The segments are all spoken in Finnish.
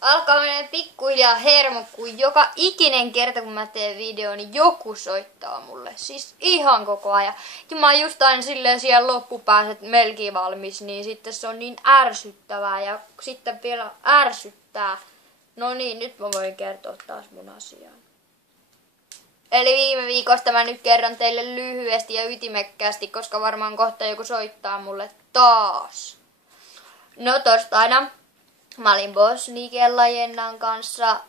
alkaa mennä pikkuhiljaa hermo, kun joka ikinen kerta kun mä teen video, niin joku soittaa mulle. Siis ihan koko ajan. Ja mä oon just aina silleen siellä loppupäässä, että melkein valmis, niin sitten se on niin ärsyttävää ja sitten vielä ärsyttää. No niin, nyt mä voin kertoa taas mun asiaa. Eli viime viikosta mä nyt kerron teille lyhyesti ja ytimekkäästi, koska varmaan kohta joku soittaa mulle taas. No torstaina mä olin Bosnikella Jennan kanssa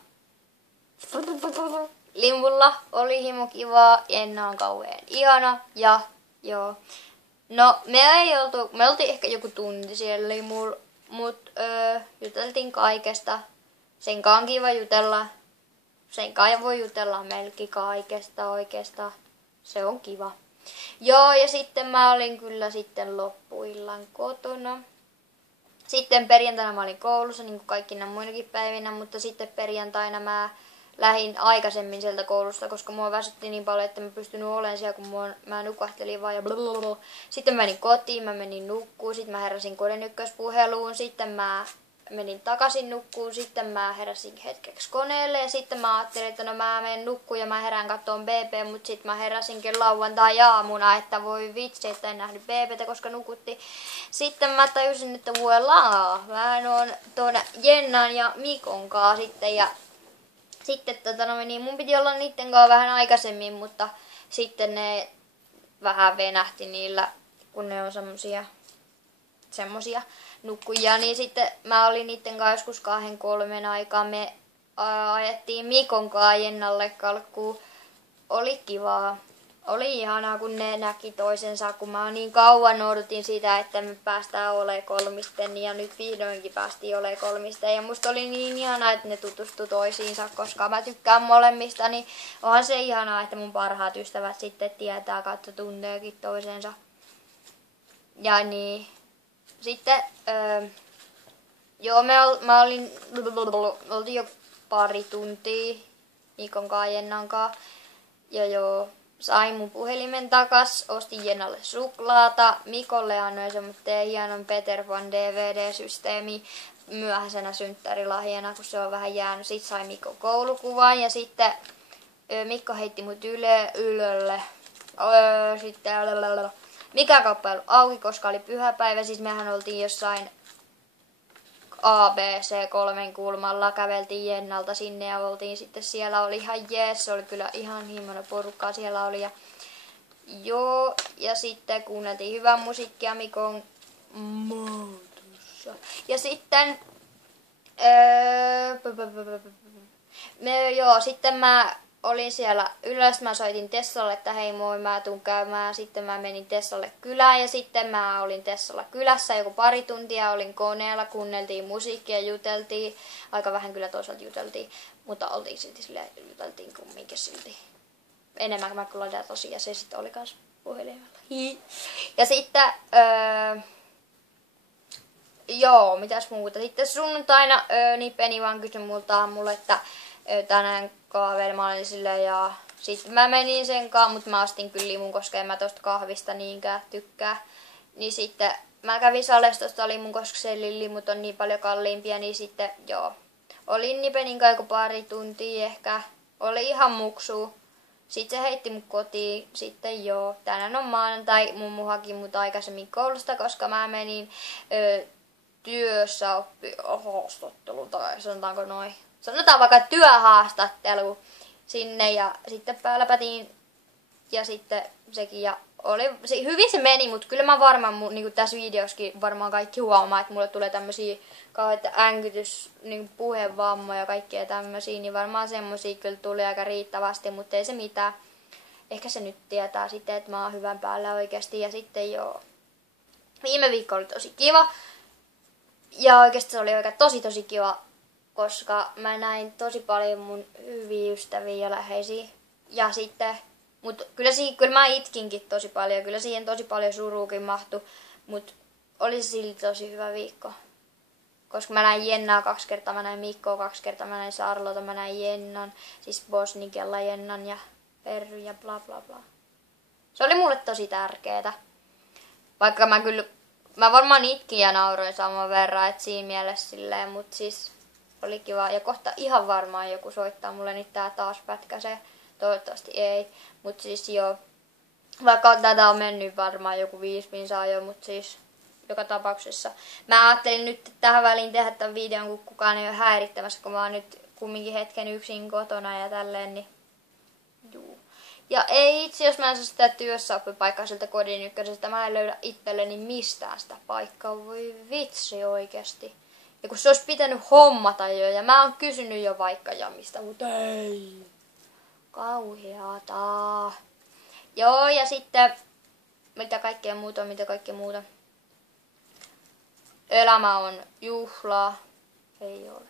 limpulla. Oli himo kivaa, Jenna on kauhean ihana ja joo. No me oltiin ehkä joku tunti siellä limulla, mut juteltiin kaikesta. Senkaan kiva jutella. Senkaan voi jutella melkein kaikesta oikeastaan. Se on kiva. Joo, ja sitten mä olin kyllä sitten loppuillan kotona. Sitten perjantaina mä olin koulussa, niin kuin kaikkina muinakin päivinä, mutta sitten perjantaina mä lähdin aikaisemmin sieltä koulusta, koska mua väsytti niin paljon, että mä pystynyt olemaan siellä, kun mä nukahtelin vaan ja blablabla. Sitten mä menin kotiin, mä menin nukkuun, sitten mä heräsin kodin ykköspuheluun, sitten mä menin takaisin nukkuun, sitten mä heräsin hetkeksi koneelle ja sitten mä ajattelin, että no mä menen nukkuun ja mä herään kattoon BP, mutta sitten mä heräsinkin lauantai-aamuna, että voi vitsi, että en nähnyt BBtä, koska nukutti. Sitten mä tajusin, että mä oon tuon Jennan ja Mikon kanssa sitten ja sitten niin mun piti olla niitten kanssa vähän aikaisemmin, mutta sitten ne vähän venähti niillä, kun ne on semmosia nukkujia, niin sitten mä olin niitten kanssa joskus 2-3 aikaa. Me ajettiin Mikon kanssa Jennalle kalkkuun. Oli kivaa. Oli ihanaa, kun ne näki toisensa, kun mä niin kauan odotin sitä, että me päästään olemaan kolmisten, ja nyt vihdoinkin päästiin olemaan kolmisten. Ja musta oli niin ihanaa, että ne tutustu toisiinsa, koska mä tykkään molemmista, niin onhan se ihanaa, että mun parhaat ystävät sitten tietää, katso tunteekin toisensa. Ja niin. Sitten, joo, me oltiin jo pari tuntia Mikon kanssa, Jennan kanssa. Ja joo, sain mun puhelimen takas, ostin Jennalle suklaata. Mikolle annoin semmoinen hienon Peter Pan DVD-systeemi myöhäisenä synttärilahjana, kun se on vähän jäänyt. Sitten sain Mikon koulukuvan ja sitten Mikko heitti mut ylölle. Sitten mikään kauppa ei ollut auki, koska oli pyhäpäivä. Siis mehän oltiin jossain ABC3 kulmalla. Käveltiin Jennalta sinne ja oltiin sitten siellä. Oli ihan jees. Se oli kyllä ihan himmoinen porukkaa siellä oli. Ja joo, ja sitten kuunneltiin hyvää musiikkia Mikon muodossa. Ja sitten sitten mä olin siellä ylös, mä soitin Tessalle, että hei moi, mä tuun käymään. Sitten mä menin Tessalle kylään ja sitten mä olin Tessalla kylässä joku pari tuntia. Olin koneella, kuunneltiin musiikkia, juteltiin. Aika vähän kyllä toisaalta juteltiin, mutta oltiin silti silleen, juteltiin kumminkin silti. Enemmän mä kyllä datasi ja se sitten oli kans puhelimella. Ja sitten, joo, mitäs muuta. Sitten sunnuntaina niin Peni vaan kysyi multa aamulla, että tänään kahvella mä olin silleen ja sitten mä menin sen kanssa, mutta mä ostin kyllä limun, koska en mä tosta kahvista niinkään tykkää. Niin sitten mä kävin Salestosta limun, koska se limut on niin paljon kalliimpia, niin sitten joo. Olin Nipenin kanssa joku pari tuntia ehkä. Oli ihan muksu. Sitten se heitti mut kotiin. Sitten joo, tänään on maanantai. Mummu haki mut aikaisemmin koulusta, koska mä menin työssä haastattelu tai sanotaanko noin. Sanotaan vaikka työhaastattelu sinne ja sitten läpätiin ja sitten sekin ja hyvin se meni, mutta kyllä mä varmaan niin tässä videossakin varmaan kaikki huomaa, että mulle tulee tämmösiä kauheita niin puhevammoja ja kaikkea tämmösiä, niin varmaan semmosia kyllä tuli aika riittävästi, mutta ei se mitään. Ehkä se nyt tietää sitten, että mä oon hyvän päällä oikeasti ja sitten joo. Viime viikko oli tosi kiva ja oikeasti se oli oikein tosi kiva. Koska mä näin tosi paljon mun hyviä ystäviä ja läheisiä. Ja sitten, kyllä mä itkinkin tosi paljon. Kyllä siihen tosi paljon suruukin mahtui. Mut oli se silti tosi hyvä viikko. Koska mä näin Jennaa 2 kertaa, mä näin Mikkoa 2 kertaa, mä näin Sarlota, mä näin Jennan. Siis Bosnikella Jennan ja Perry ja bla bla bla. Se oli mulle tosi tärkeetä. Vaikka mä varmaan itkin ja nauroin saman verran, et siinä mielessä silleen, mut siis oli kiva. Ja kohta ihan varmaan joku soittaa mulle, niin tää taas pätkäsee. Toivottavasti ei. Mut siis joo. Vaikka tätä on mennyt varmaan joku 5 minsaa jo, mut siis joka tapauksessa. Mä ajattelin nyt tähän väliin tehdä tämän videon, kun kukaan ei ole häirittämässä, kun mä oon nyt kumminkin hetken yksin kotona ja tälleen, niin juu. Ja ei itse, jos mä en saa sitä työssäoppipaikkaa sieltä kodin ykkösestä, mä en löydä itselleni mistään sitä paikkaa. Voi vitsi oikeesti. Ja kun se olisi pitänyt hommata jo, ja mä oon kysynyt jo vaikka ja mistä, mutta ei. Kauheata. Joo, ja sitten, mitä kaikkea muuta. Elämä on juhlaa. Ei ole.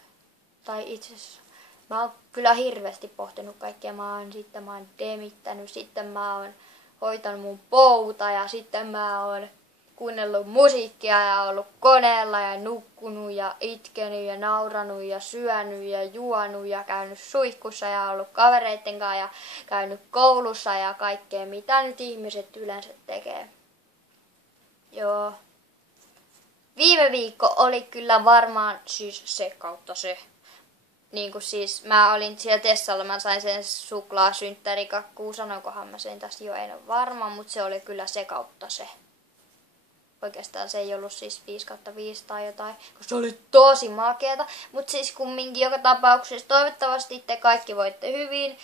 Tai itse asiassa, mä oon kyllä hirveästi pohtinut kaikkea. Mä oon demittänyt, sitten mä oon hoitanut mun pouta ja sitten mä oon kuunnellut musiikkia ja ollut koneella ja nukkunut ja itkenyt ja nauranut ja syönyt ja juonut ja käynyt suihkussa ja ollut kavereitten kanssa ja käynyt koulussa ja kaikkea, mitä nyt ihmiset yleensä tekee. Joo. Viime viikko oli kyllä varmaan siis se kautta se. Niin kuin siis mä olin siellä Tessalla, mä sain sen suklaasynttärikakkuu, sanoinkohan mä sen tästä jo, en ole varma, mutta se oli kyllä se kautta se. Oikeastaan se ei ollut siis 5/5 tai jotain, koska se oli tosi makeata. Mutta siis kumminkin joka tapauksessa toivottavasti te kaikki voitte hyvin.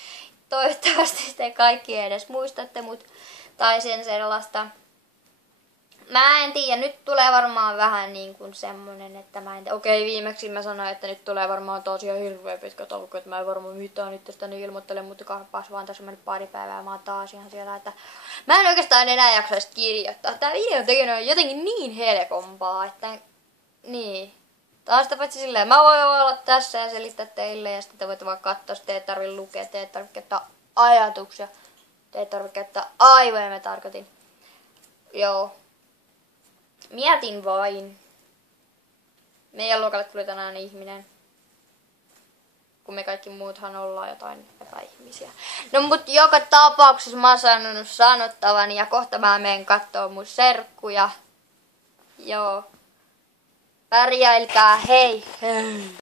Toivottavasti te kaikki edes muistatte mut tai sen sellaista. Mä en tiedä, nyt tulee varmaan vähän niin kuin semmonen, että mä en tiedä. Okei, viimeksi mä sanoin, että nyt tulee varmaan tosiaan hirveä pitkä tauko, että mä en varmaan mitään itsestäni ilmoittele, mutta kahpas vaan tässä on mennyt pari päivää ja mä oon taas ihan siellä, että mä en oikeastaan enää jaksaisi kirjoittaa. Tää video tekeminen on jotenkin niin helpompaa, että niin. Taas sitä paitsi silleen, mä voin olla tässä ja selittää teille ja sitten te voitte vaan katsoa, te ei tarvitse lukea, te ei tarvitse käyttää ajatuksia, te ei tarvitse käyttää aivoja, mä tarkoitin. Joo. Mietin vain. Meidän luokalle tuli tänään ihminen. Kun me kaikki muuthan ollaan jotain epäihmisiä. No mut joka tapauksessa mä oon sanonut sanottavani ja kohta mä menen kattoo mun serkkuja. Joo. Pärjäilkää, hei! Hei!